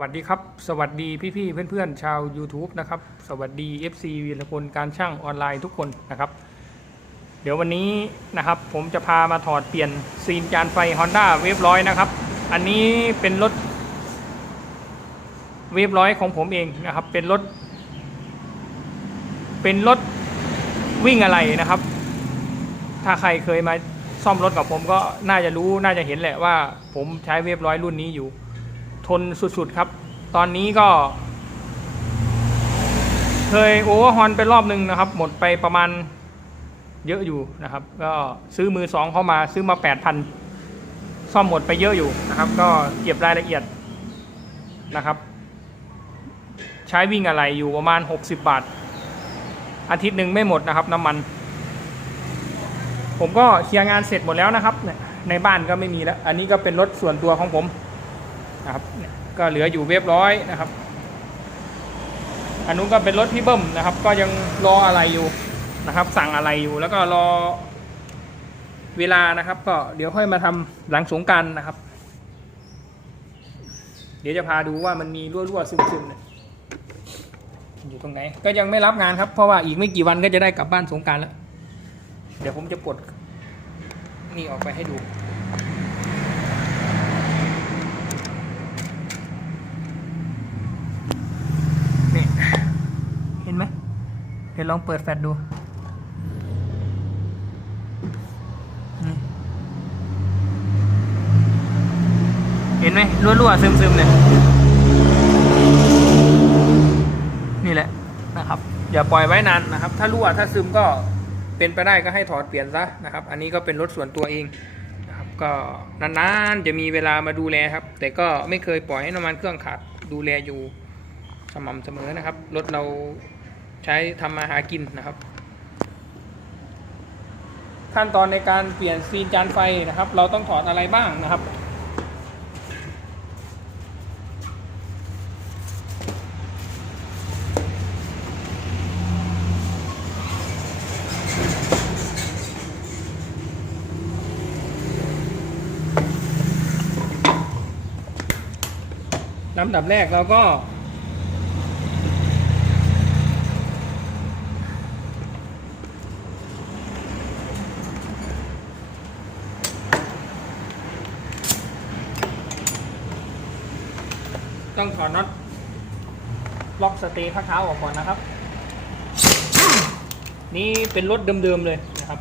วัสดีครับ สวัสดีพี่ๆเพื่อนๆชาว YouTube นะครับ สวัสดี FC วีรพลการช่างออนไลน์ทุกคนนะครับ เดี๋ยววันนี้นะครับผมจะพามาถอดเปลี่ยนซีนจานไฟ Honda เวฟร้อยนะครับ อันนี้เป็นรถเวฟร้อยของผมเองนะครับ เป็นรถ เป็นรถวิ่งอะไรนะครับ ถ้าใครเคยมาซ่อมรถกับผมก็น่าจะรู้น่าจะเห็นแหละว่า ผมใช้เวฟร้อยรุ่นนี้อยู่ ทนสุดๆครับ ตอนนี้ก็ เคยโอเวอร์ฮอนไปรอบนึงนะครับ หมดไปประมาณเยอะอยู่นะครับ ก็ซื้อมือสองเข้ามาซื้อมาแปดพันซ่อมหมดไปเยอะอยู่นะครับ ก็เก็บรายละเอียดนะครับ ใช้วิ่งอะไรอยู่ประมาณ 60 บาท อาทิตย์หนึ่งไม่หมดนะครับ น้ำมัน ผมก็เคลียร์งานเสร็จหมดแล้วนะครับ ในบ้านก็ไม่มีแล้ว อันนี้ก็เป็นรถส่วนตัวของผม นะครับก็เหลืออยู่เว็บร้อยนะครับ อันนู้นก็เป็นรถพี่เบิ้มนะครับ ก็ยังรออะไรอยู่นะครับ สั่งอะไรอยู่แล้วก็รอเวลานะครับ ก็เดี๋ยวค่อยมาทำหลังสงการนะครับ เดี๋ยวจะพาดูว่ามันมีรั่วๆซึมๆเนี่ยอยู่ตรงไหนก็ยังไม่รับงานครับ เพราะว่าอีกไม่กี่วันก็จะได้กลับบ้านสงการแล้ว เดี๋ยวผมจะปลดนี่ออกไปให้ดู นี่เห็นไหมเดี๋ยว ลองเปิดแฟลชดูเห็นไหมรั่วๆซึมๆเลยนี่แหละนะครับ อย่าปล่อยไว้นานนะครับ ถ้ารั่วถ้าซึมก็เป็นไปได้ก็ให้ถอดเปลี่ยนซะนะครับ อันนี้ก็เป็นรถส่วนตัวเองนะครับ ก็นานๆจะมีเวลามาดูแลครับ แต่ก็ไม่เคยปล่อยให้น้ำมันเครื่องขาดดูแลอยู่สม่ำเสมอนะครับ รถเรา ใช้ทำมาหากินนะครับ ขั้นตอนในการเปลี่ยนซีนจานไฟนะครับ เราต้องถอดอะไรบ้างนะครับลำดับแรกเราก็ ต้องถอดน็อตล็อกสเตย์ข้าเท้าออกก่อนนะครับ นี่เป็นรถเดิมๆเลยนะครับ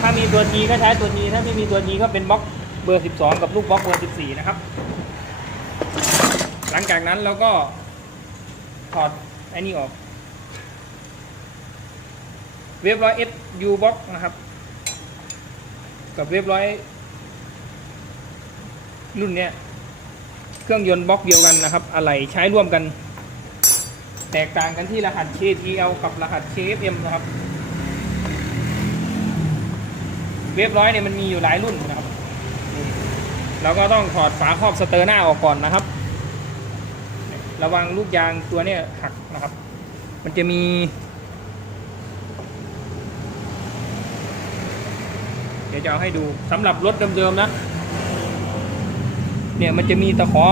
ถ้ามีตัว G ก็ใช้ตัว G ถ้าไม่มีตัว G ก็เป็นบล็อกเบอร์ 12 กับลูกบล็อกเบอร์ 14 นะครับ หลังจากนั้นเราก็ถอดไอ้นี่ออกเว็บร้อย S U บล็อกนะครับ กับเว็บร้อย รุ่นเนี้ยเครื่องยนต์บล็อกเดียวกันนะครับ อะไรใช้ร่วมกัน แตกต่างกันที่รหัส KTL กับรหัส KFM นะครับเว็บร้อยเนี่ยมันมีอยู่หลายรุ่นนะครับเราก็ต้องถอดฝาครอบสเตอร์หน้าออกก่อนนะครับ ระวังลูกยางตัวเนี้ยหักนะครับ มันจะมี ดี๋ยวจะเอาให้ดูสำหรับรถเดิมๆนะ เนี่ยมันจะมีตะขอ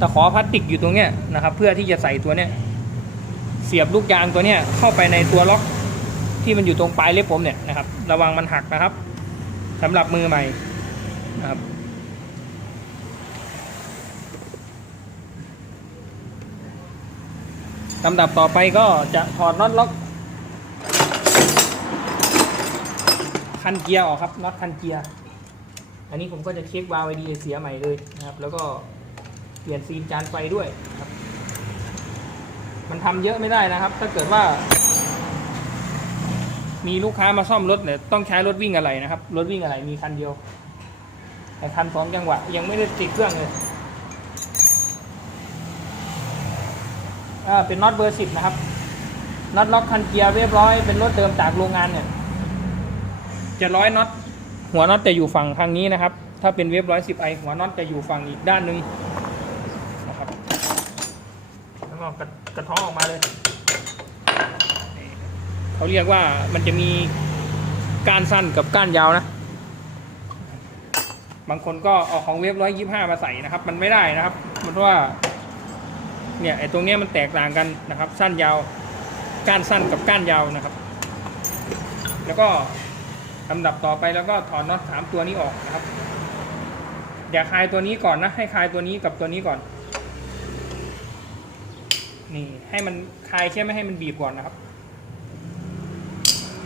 ตะขอพลาสติกอยู่ตรงเนี้ยนะครับ เพื่อที่จะใส่ตัวเนี้ยเสียบลูกยางตัวเนี้ยเข้าไปในตัวล็อกที่มันอยู่ตรงปลายเล็บผมเนี่ยนะครับ ระวังมันหักนะครับสำหรับมือใหม่นะครับ ลำดับต่อไปก็จะถอดน็อตล็อก คันเกียร์ออกครับน็อตคันเกียร์อันนี้ผมก็จะเช็ควาล์วไอดีเสียใหม่เลยนะครับ แล้วก็เปลี่ยนซีนจานไฟด้วยครับ มันทำเยอะไม่ได้นะครับ ถ้าเกิดว่า มีลูกค้ามาซ่อมรถเนี่ยต้องใช้รถวิ่งอะไรนะครับ รถวิ่งอะไรมีคันเดียว แต่คันสองจังหวะยังไม่ได้ติดเครื่องเลยเป็นน็อตเบอร์สิบนะครับน็อตล็อกคันเกียร์เรียบร้อยเป็นรถเดิมจากโรงงานเนี่ย จะร้อยน็อตหัวน็อตจะอยู่ฝั่งทางนี้นะครับ ถ้าเป็นเว็บร้อยสิบไอหัวน็อตจะอยู่ฝั่งอีกด้านหนึ่งนะครับแล้วก็กระกระเท้อออกมาเลยเขาเรียกว่ามันจะมีก้านสั้นกับก้านยาวนะ บางคนก็เอาของเวฟร้อยยี่ห้ามาใส่นะครับ มันไม่ได้นะครับ มันเพราะว่า เนี่ยไอ้ตรงเนี้ยมันแตกต่างกันนะครับ สั้นยาว ก้านสั้นกับก้านยาวนะครับ แล้วก็ ลำดับต่อไปแล้วก็ถอดน็อตสามตัวนี้ออกนะครับอย่าคลายตัวนี้ก่อนนะให้คลายตัวนี้กับตัวนี้ก่อน นี่ให้มันคลายแค่ไม่ให้มันบีบก่อนนะครับ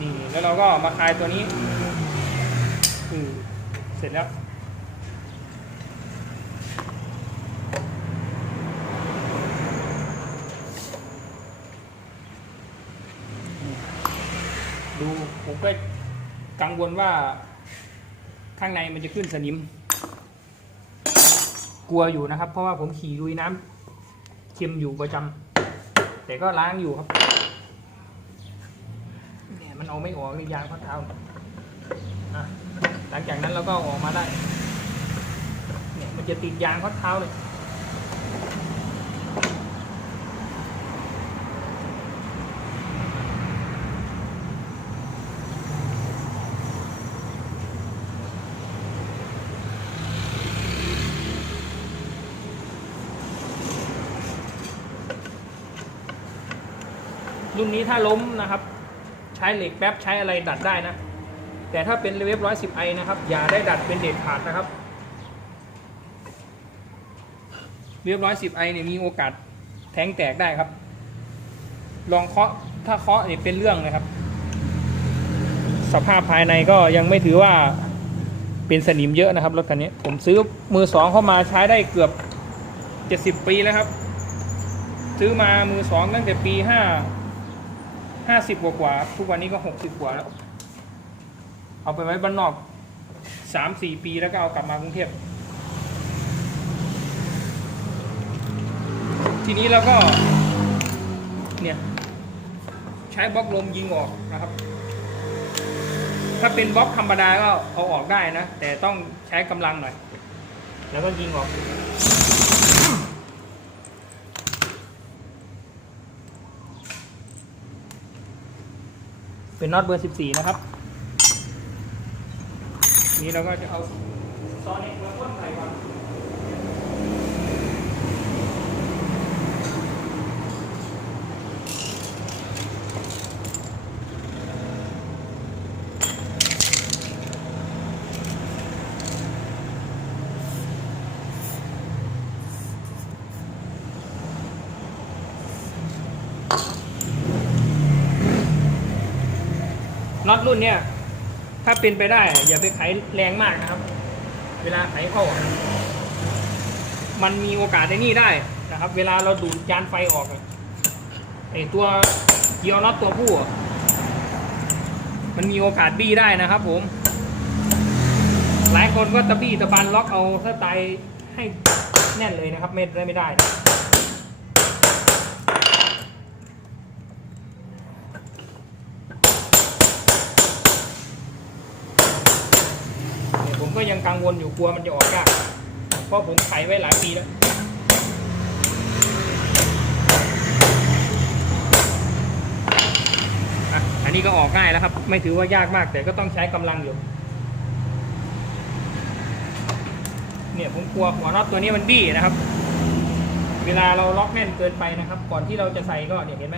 นี่แล้วเราก็มาคลายตัวนี้อือเสร็จแล้วดูผมก็ กังวลว่าข้างในมันจะขึ้นสนิม กลัวอยู่นะครับ เพราะว่าผมขี่ลุยน้ำเค็มอยู่ประจำแต่ก็ล้างอยู่ครับเนี่ยมันเอาไม่ออกเลยยางข้อเท้าหลังจากนั้นเราก็เอาออกมาได้เนี่ยมันจะติดยางข้อเท้าเลย รุ่นนี้ถ้าล้มนะครับ ใช้เหล็กแป๊บใช้อะไรดัดได้นะ แต่ถ้าเป็นเวฟร้อยสิบไอนะครับ อย่าได้ดัดเป็นเด็ดขาดนะครับเวฟร้อยสิบไอเนี่ยมีโอกาสแทงแตกได้ครับ ลองเคาะถ้าเคาะเนี่ยเป็นเรื่องเลยครับ สภาพภายในก็ยังไม่ถือว่าเป็นสนิมเยอะนะครับรถคันนี้ ผมซื้อมือสองเข้ามาใช้ได้เกือบเจ็ดสิบปีแล้วครับ ซื้อมามือสองตั้งแต่ปีห้า ห้าสิบกว่ากว่าทุกวันนี้ก็หกสิบกว่าแล้ว เอาไปไว้บ้านนอกสามสี่ปีแล้วก็เอากลับมากรุงเทพทีนี้เราก็เนี่ยใช้บล็อกลมยิงออกนะครับ ถ้าเป็นบล็อกธรรมดาก็เอาออกได้นะ แต่ต้องใช้กำลังหน่อย แล้วก็ยิงออก เป็นน็อตเบอร์ 14 นะครับ นี้เราก็จะเอาซอเน็กมาพ่นใส่ก่อน รุ่นเนี้ยถ้าเป็นไปได้ อย่าไปไขแรงมากนะครับ เวลาไขเข้าอมันมีโอกาสในนี่ได้นะครับ เวลาเราดูดยานไฟออกไอตัวเกียวน็อตตัวผู้มันมีโอกาสบี้ได้นะครับ ผม หลายคนก็ตะบี้ตะบันล็อกเอาสไตล์ให้แน่นเลยนะครับ ไม่ได้ไม่ได้ เนี่ยผม ก็ยังกังวลอยู่กลัวมันจะออกยากเพราะผมไขไว้หลายปีแล้วอันนี้ก็ออกง่ายแล้วครับ ไม่ถือว่ายากมากแต่ก็ต้องใช้กำลังอยู่เนี่ยผมกลัวหัวน็อตตัวนี้มันบี้นะครับ เวลาเราล็อกแน่นเกินไปนะครับ ก่อนที่เราจะใส่ก็เนี่ยเห็นไหม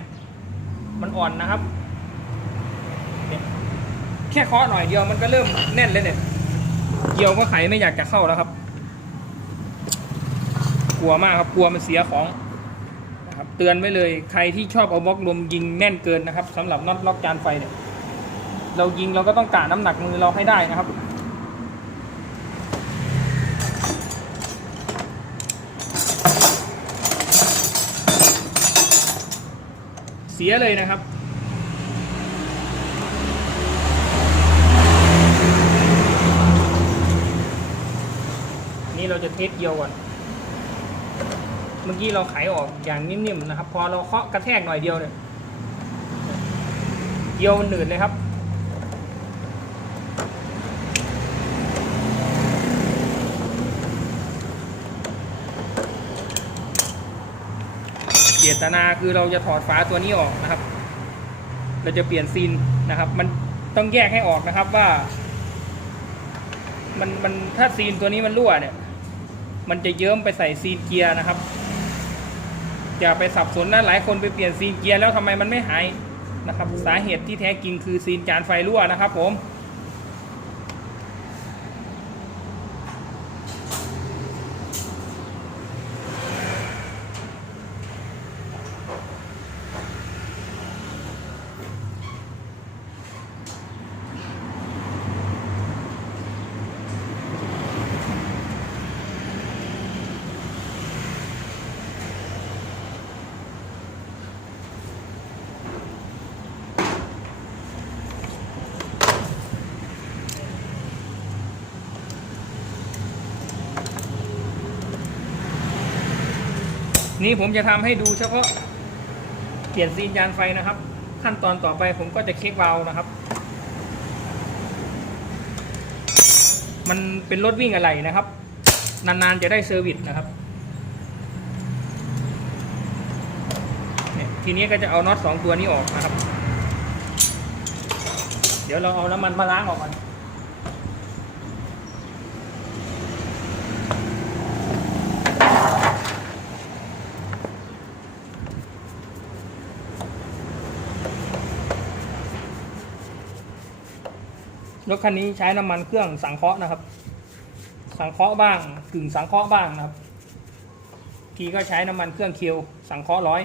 มันอ่อนนะครับ เนี่ยแค่เคาะหน่อยเดียวมันก็เริ่มแน่นเลยเนี่ย เกี่ยวก็ไขไม่อยากจะเข้าแล้วครับ กลัวมากครับกลัวมันเสียของนะครับเตือนไว้เลยใครที่ชอบเอาบล็อกลมยิงแน่นเกินนะครับสำหรับน็อตล็อกจานไฟเนี่ยเรายิงเราก็ต้องกะน้ำหนักมือเราให้ได้นะครับเสียเลยนะครับ นี่เราจะเทสเกียวก่อน เมื่อกี้เราไขออกอย่างนิ่มๆนะครับ พอเราเคาะกระแทกหน่อยเดียวเนี่ยเกียวหนืดเลยครับเจตนาคือเราจะถอดฝาตัวนี้ออกนะครับ เราจะเปลี่ยนซีนนะครับ มันต้องแยกให้ออกนะครับว่า มันมันถ้าซีนตัวนี้มันรั่วเนี่ย มันจะเยิ้มไปใส่ซีนเกียร์นะครับ อย่าไปสับสนนะหลายคนไปเปลี่ยนซีนเกียร์แล้วทำไมมันไม่หายนะครับ สาเหตุที่แท้จริงคือซีนจานไฟรั่วนะครับผม นี่ผมจะทำให้ดูเฉพาะเปลี่ยนซีนยานไฟนะครับ ขั้นตอนต่อไปผมก็จะเช็ควาล์วนะครับ มันเป็นรถวิ่งอะไรนะครับ นานๆจะได้เซอร์วิสนะครับทีนี้ก็จะเอาน็อตสองตัวนี้ออกนะครับ เดี๋ยวเราเอาน้ำมันมาล้างออกก่อน รถคันนี้ใช้น้ำมันเครื่องสังเคราะห์นะครับ สังเคราะห์บ้างกึ่งสังเคราะห์บ้างนะครับ ทีก็ใช้น้ำมันเครื่องเคียวสังเคราะห์ร้อย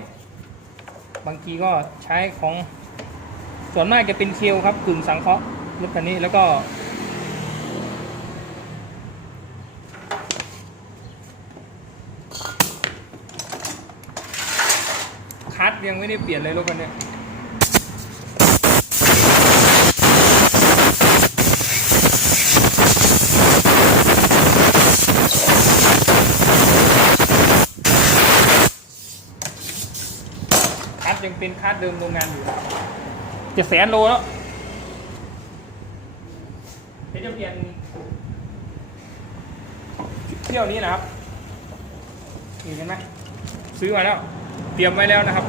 บางทีก็ใช้ของส่วนมากจะเป็นเคียวครับกึ่งสังเคราะห์รถคันนี้แล้วก็ คัดยังไม่ได้เปลี่ยนเลยรถคันนี้ย คัดยัง เป็นคัดเดิมโรงงานอยู่จะแสนโลแล้วเดี๋ยวจะเปลี่ยนเที่ยวนี้นะครับนี่เห็นไหมซื้อมาแล้ว เตรียมไว้แล้วนะครับ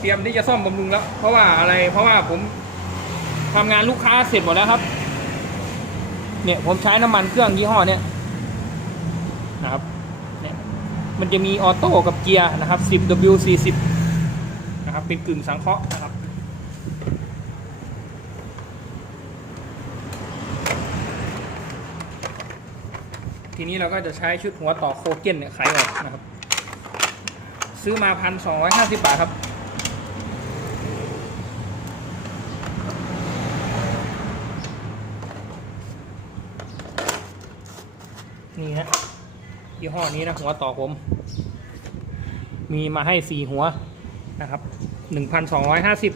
เตรียมที่จะซ่อมบำรุงแล้ว เพราะว่าอะไรเพราะว่าผมทำงานลูกค้าเสร็จหมดแล้วครับ เนี่ยผมใช้น้ำมันเครื่องยี่ห้อเนี้ยนะครับ เนี่ยมันจะมีออโต้กับเกียร์นะครับ 10W 40นะครับ เป็นกึ่งสังเคราะห์นะครับทีนี้เราก็จะใช้ชุดหัวต่อโคเก้นเนี่ยไขออกนะครับ ซื้อมาพันสองร้อยห้าสิบบาทครับ นี่ฮะยี่ห้อนี้นะหัวต่อผม มีมาให้สี่หัวนะครับ หนึ่งพันสองร้อยห้าสิบ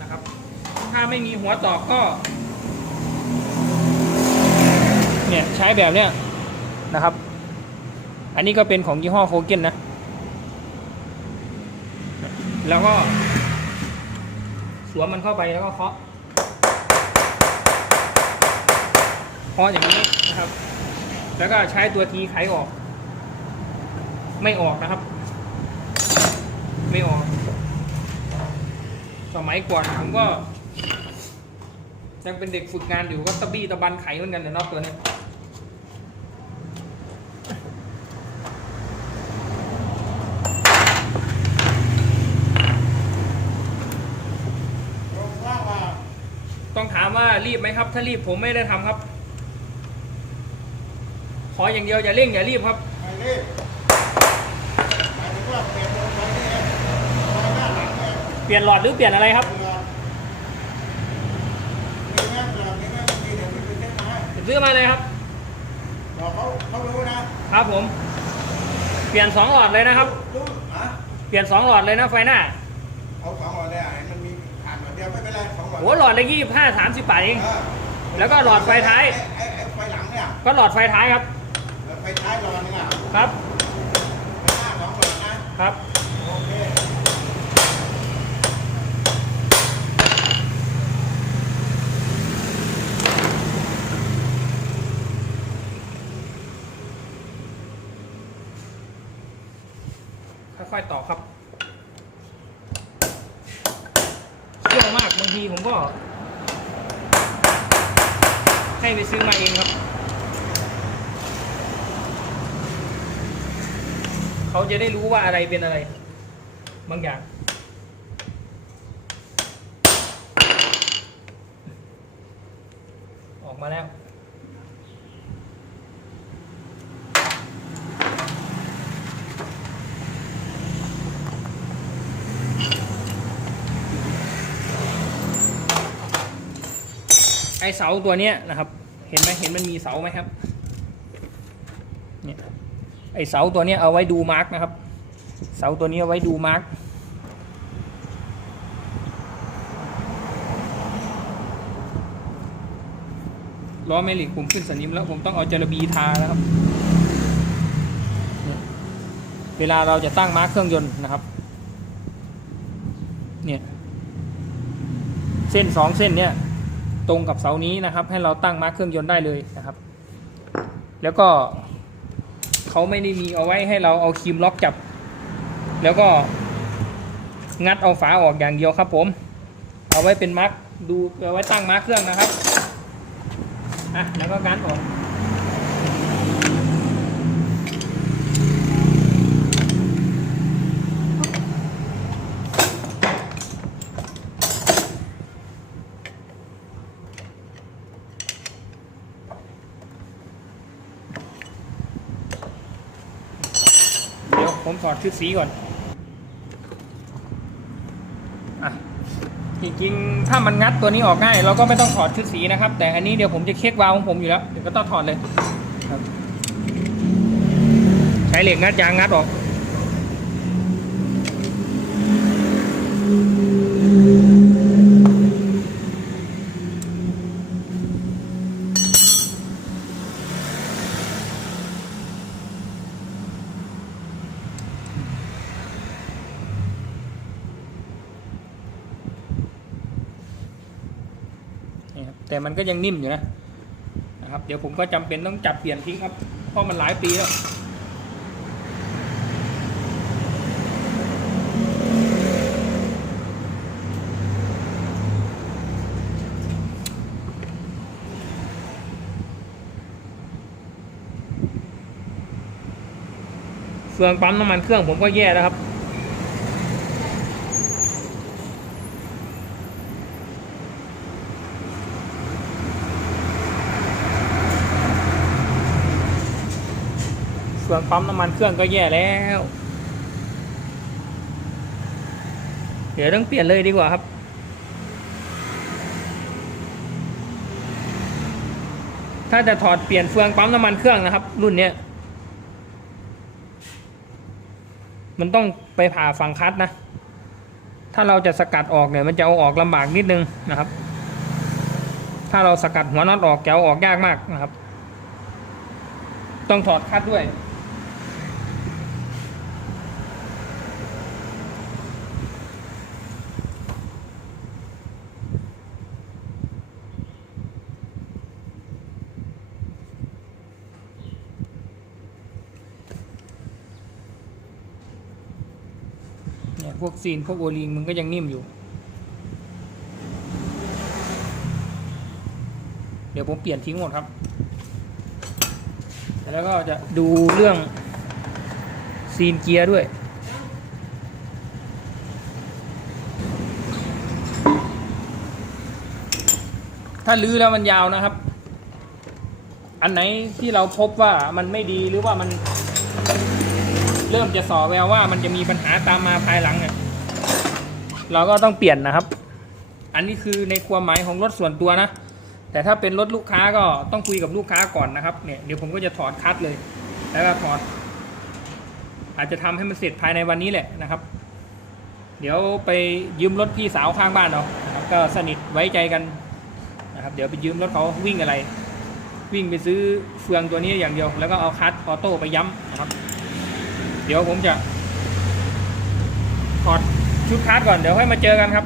นะครับ ถ้าไม่มีหัวต่อก็ เนี่ยใช้แบบเนี้ยนะครับ อันนี้ก็เป็นของยี่ห้อโคเกนนะ แล้วก็ สวมมันเข้าไปแล้วก็เคาะเคาะอย่างนี้นะครับ แล้วก็ใช้ตัวทีไขออก ไม่ออกนะครับ ไม่ออก สมัยก่อนผมก็ ยังเป็นเด็กฝึกงานอยู่ก็ตะบี้ตะบันไขเหมือนกันแต่นอกตัวเนี้ยต้องถามว่ารีบไหมครับ ถ้ารีบผมไม่ได้ทำครับ ขออย่างเดียวอย่าเร่งอย่ารีบครับไปรีบหมายถึงว่าเปลี่ยนรถไฟนี่เองไฟหน้าหลัง เนี่ยเปลี่ยนหลอดหรือเปลี่ยนอะไรครับเรือมีไหมเรือมีไหมมีเดี๋ยวพี่ไปเช็คมาให้ซื้อมาเลยครับบอกเขาเขารู้นะครับผม เปลี่ยนสองหลอดเลยนะครับ รู้ฮะเปลี่ยนสองหลอดเลยนะไฟหน้าเอาสองหลอดเลยอะเห็นมันมีผ่านหลอดเดียวไม่เป็นไรสองหลอดโอ้หลอดละยี่ห้าสามสิบบาทเอง เออแล้วก็หลอดไฟท้าย ไอ้ไอ้ไอ้ไฟหลังเนี่ยก็หลอดไฟท้ายครับแล้วไฟท้ายหลอดนึงอะครับ ไฟหน้าสองหลอดนะครับ ค่อยๆต่อครับเชี่ยวมากบางทีผมก็ ให้ไปซื้อมาเองครับ เขาจะได้รู้ว่าอะไรเป็นอะไร บางอย่างออกมาแล้ว อเสาตัวเนี้ยนะครับ เห็นไหมเห็นมันมีเสาไหมครับเนี่ยไอเสาตัวเนี้ยเอาไว้ดูมาร์กนะครับ เสาตัวนี้เอาไว้ดูมาร์กล้อแม่เหล็กผมขึ้นสนิมแล้วผมต้องเอาจระบีทาแล้วครับ เวลาเราจะตั้งมาร์กเครื่องยนต์นะครับ เนี่ย เส้นสองเส้นเนี่ย ตรงกับเสานี้นะครับ ให้เราตั้งมาร์คเครื่องยนต์ได้เลยนะครับ แล้วก็เขาไม่ได้มีเอาไว้ให้เราเอาครีมล็อกจับ แล้วก็งัดเอาฝาออกอย่างเดียวครับ ผม เอาไว้เป็นมาร์คดูเอาไว้ตั้งมาร์คเครื่องนะครับอะแล้วก็การออก เดี๋ยวผมถอดชุดสีก่อนอะจริงๆ ถ้ามันงัดตัวนี้ออกง่าย เราก็ไม่ต้องถอดชุดสีนะครับ แต่อันนี้เดี๋ยวผมจะเช็ควาล์วของผมอยู่แล้วเดี๋ยวก็ต้องถอดเลยใช้เหล็กงัดยางงัดออก มันก็ยังนิ่มอยู่นะนะครับ เดี๋ยวผมก็จำเป็นต้องจับเปลี่ยนทิ้งครับ เพราะมันหลายปีแล้วเฟืองปั๊มน้ำมันเครื่องผมก็แย่แล้วครับ ส่วนปั๊มน้ำมันเครื่องก็แย่แล้ว เดี๋ยวต้องเปลี่ยนเลยดีกว่าครับ ถ้าจะถอดเปลี่ยนเฟืองปั๊มน้ำมันเครื่องนะครับ รุ่นนี้มันต้องไปผ่าฝั่งคัดนะ ถ้าเราจะสกัดออกเนี่ยมันจะเอาออกลำบากนิดนึงนะครับ ถ้าเราสกัดหัวน็อตออกแกเอออกยากมากนะครับ ต้องถอดคัดด้วย พวกซีนพวกโอลิงมันก็ยังนิ่มอยู่ เดี๋ยวผมเปลี่ยนทิ้งหมดครับ แล้วก็จะดูเรื่องซีนเกียร์ด้วยถ้าลื้อแล้วมันยาวนะครับ อันไหนที่เราพบว่ามันไม่ดีหรือว่ามัน เริ่มจะส่อแววว่ามันจะมีปัญหาตามมาภายหลังเนี่ยเราก็ต้องเปลี่ยนนะครับ อันนี้คือในความหมายของรถส่วนตัวนะ แต่ถ้าเป็นรถลูกค้าก็ต้องคุยกับลูกค้าก่อนนะครับเนี่ยเดี๋ยวผมก็จะถอดคัดเลย แล้วก็ถอด อาจจะทำให้มันเสร็จภายในวันนี้แหละนะครับ เดี๋ยวไปยืมรถพี่สาวข้างบ้านเอานะครับก็สนิทไว้ใจกันนะครับ เดี๋ยวไปยืมรถเขาวิ่งอะไร วิ่งไปซื้อเฟืองตัวนี้อย่างเดียว แล้วก็เอาคัดออโต้ไปย้ำนะครับ เดี๋ยวผมจะถอดชุดคัดก่อนเดี๋ยวให้มาเจอกันครับ